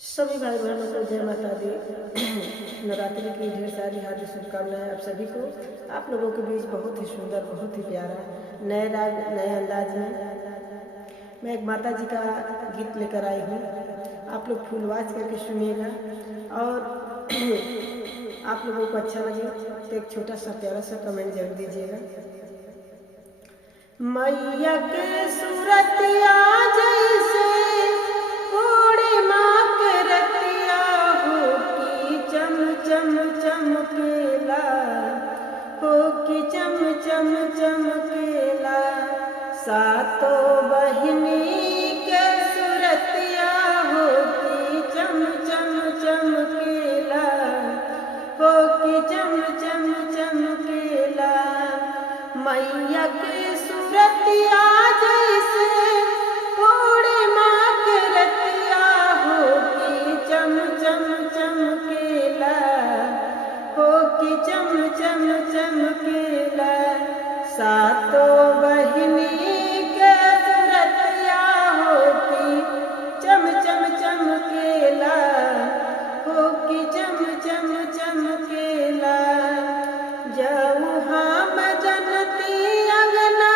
सभी भाई बहनों को जय माता दी। नवरात्रि की ढेर सारी हार्दिक शुभकामनाएं आप सभी को। आप लोगों के बीच बहुत ही सुंदर, बहुत ही प्यारा नए राग नए अंदाज में मैं एक माता जी का गीत लेकर आई हूँ। आप लोग फुल वॉच करके सुनिएगा और आप लोगों को अच्छा लगे तो एक छोटा सा प्यारा सा कमेंट जरूर दीजिएगा। मैया के सूरतिया जैसे पूर्णिमा के रतिया हो की चम चम चमकेला, हो की चम चम चमकेला। सातों बहिनी के सूरतिया हो की चम चम चमकेला, हो की चम चम चमकेला। मैया के सूरतिया जैसे पूर्णिमा के रतिया हो की चम चम चमकेला, हो की चम चम चमकेला। सातों बहिनी के सूरतिया हो की चम चम चमकेला, हो की चम चम चमकेला। जाऊँ हम जनती अंगना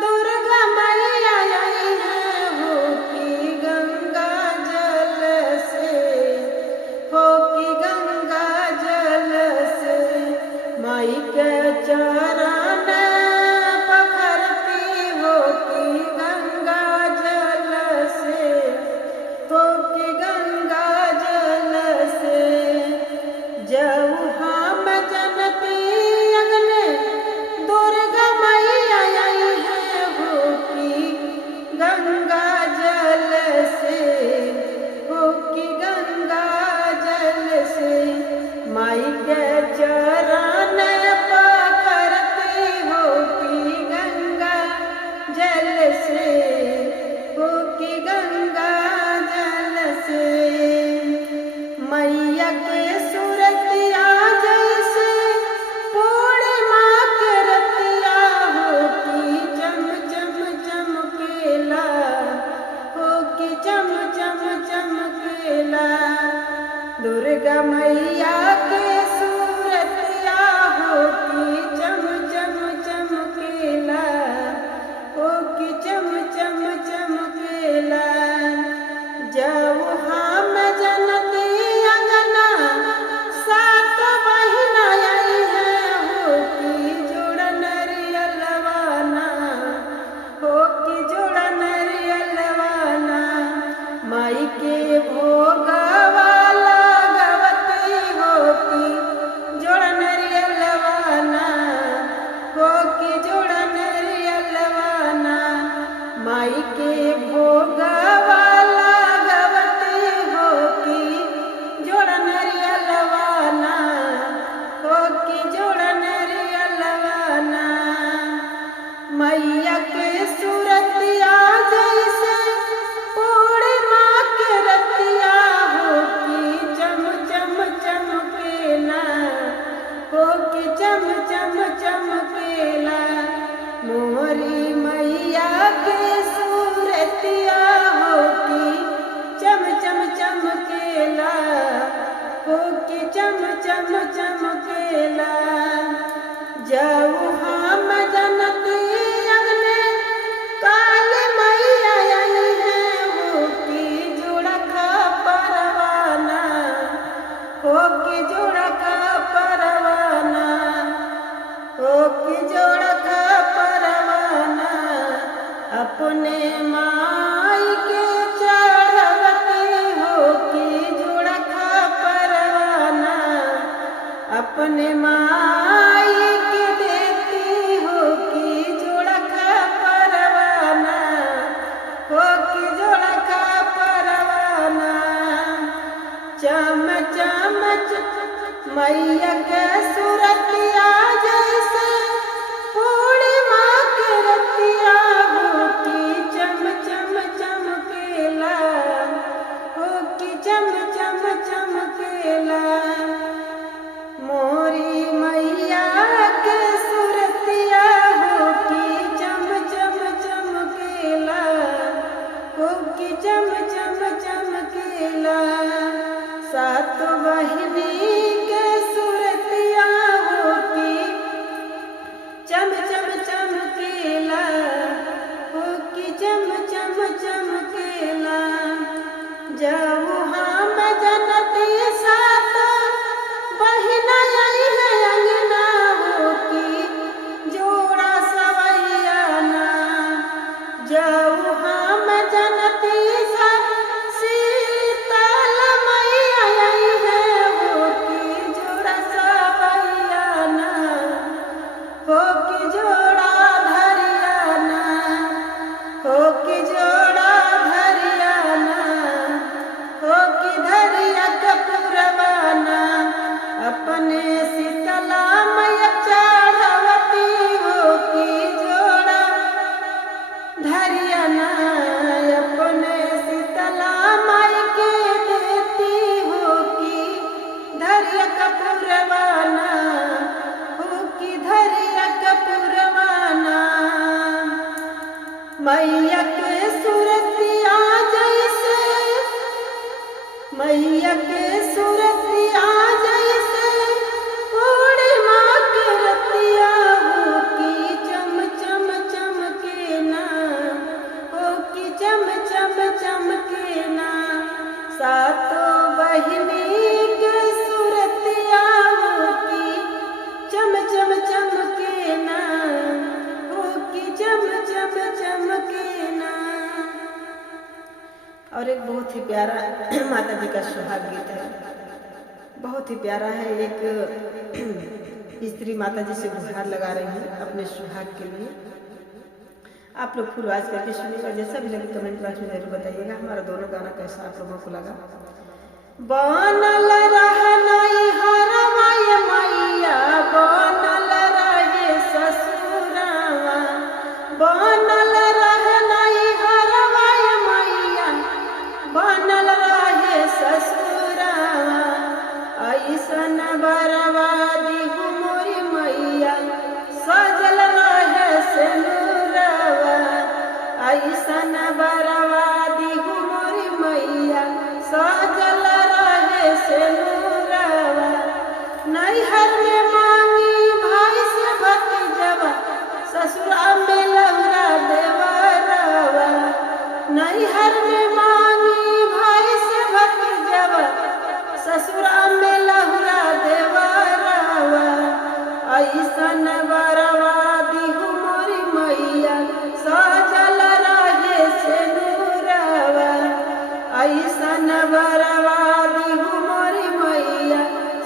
दुर्गा मैया आई है, हो की गंगा जल से, हो की गंगा जल से। माई के चरण पखरती हो की गंगा जल से, हो की गंगा जल से। जाऊँ हम जनती अंगने दुर्गा मैया आई है, हो की गंगा जल से, हो की गंगा जल से। माई के चरण पकड़ती हो की गंगा जल से, हो की गंगा जल से। मैया के सूरतिया जैसे पूर्णिमा के रतिया हो की चम चम चमकेला, हो की चम चम चमकेला। दुर्गा मैया के सूरतिया हो की चम चम चमकेला, हो की चम चम चमकेला। जाऊँ हम जनती अंगना सातों बहिना आई है, हो की जोड़ा नरियलवाना, हो की जोड़ा नरियलवाना। माई के भोगवा लगवती हो की जोड़ा नरियलवाना, हो की जोड़ा नरियलवाना। माई के भोगवा लगवती हो की जोड़ा नरियलवाना, हो की जोड़ा नरियलवाना। मैया के सूरतिया जैसे पूर्णिमा के रतिया हो की चम चम चमकेला, हो की चम चम चमकेला। मोरी मैया के सूरतिया हो की चम चम चमकेला, हो की चम चम चमकेला। जाऊँ हम जनती अंगने काली मैया आई है, हो की जोड़ा का परवाना, हो की जोड़ा का परवाना, हो की जोड़ा का परवाना। अपने माई के चढ़वती हो की जोड़ा का परवाना, अपने माई के देती हो की जोड़ा का परवाना, हो की जोड़ा का परवाना। चम चम मैया के सूरतिया जैसे पूर्णिमा के रतिया हो की चम चम चमकेला, हो की चम चम चमकेला। मोरी मैया के सूरतिया हो की चम चम चमकेला, हो की चम चम चमकेला। सात बहिनी के सूरतिया होती चम चम चमकेला, होकी चम चम चमकेला। जाऊ हम जनती सात बहिना आई है अंगना, होकी जोड़ा सवैया ना। जाऊ हम जनती सात शीतल मैया आई है, होकी जोड़ा सवैया ना, होकी जोड़ा धरिया ना, होकी जोड़ा धरिया ना, होकी धरिया कपूरवाना। अपने शीतला मैया चढ़वती, होकी जोड़ा धरिया ना। अपने शीतला माई के देती, होकी धरिया कपूरवाना, होकी धरिया कपूरवाना। मैया के सूरतिया जैसे, मैया के सूरतिया जैसे पूर्णिमा के रतिया, होकी चम चम चमके ना, होकी चम चम चमके ना। सातों बहिनी के सूरतिया होकी चम चम चमके ना, होकी चम चम चमके ना। और एक बहुत ही प्यारा माता जी का सुहाग गीत है, बहुत ही प्यारा है। एक स्त्री माता जी से गुहार लगा रही है अपने सुहाग के लिए। आप लोग फुल आवाज करके सुनिएगा, जैसा भी लगे कमेंट बॉक्स में जरूर बताइएगा हमारा दोनों गाना कैसा आप लोगों को लगा। बनल रहनाई हरवाय मैया, बनल रहे ससुरावा, बनल रहनाई हरवाय मैया, बनल रहे ससुरावा। ऐसन बरबादी मोरी मैया, सजल रहे सिनुरवा। ऐसन बरबादी मोरी मैया, सजल रहे सिनुरवा। नैहर में मांगी भाई से भतीजवा, ससुरा में लहुरा देवरवा। नैहर में मांगी भाई से भतीजवा, ससुरा में लहुरा देवरवा। ऐसन बरबादी मोरी मैया, सजल रहे सिनुरवा। ऐसन बरबादी मोरी मैया,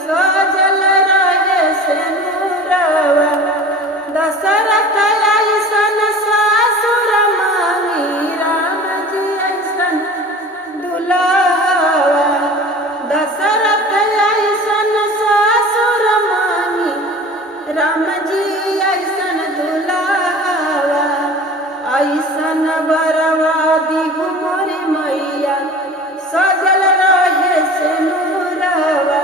सजल रहे सिनुरवा। दशरथ ऐसन सासुर मांगी, राम जी ऐसन दुल्हवा। दशरथ ऐसन सासुर मांगी, राम जी ऐसन दुल्हवा। ऐसन बरबादी मोरी मैया, सजल रहे सिनुरवा।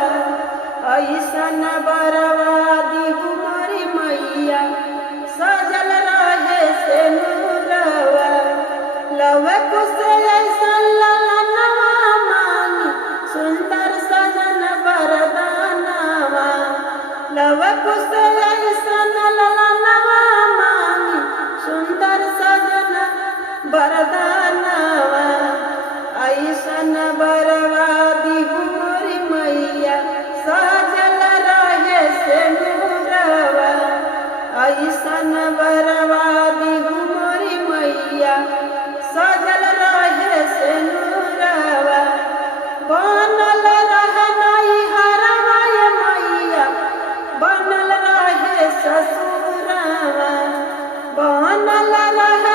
ऐसन बरबादी मोरी मैया, सजल रहे सिनुरवा। लव कुश ऐसन ललनवा मांगी, सुंदर सजन वरदानवा। लव कुश ऐसन ललनवा मांगी, सुंदर सजन वरदानवा। ऐसन बरबादी मोरी मैया, सजल रहे सिनुरवा। ऐसन बरबादी मोरी मैया, सजल रहे सिनुरवा। बनल रहनाई हरवाय मैया, बनल रहे ससुरवा। बनल रहे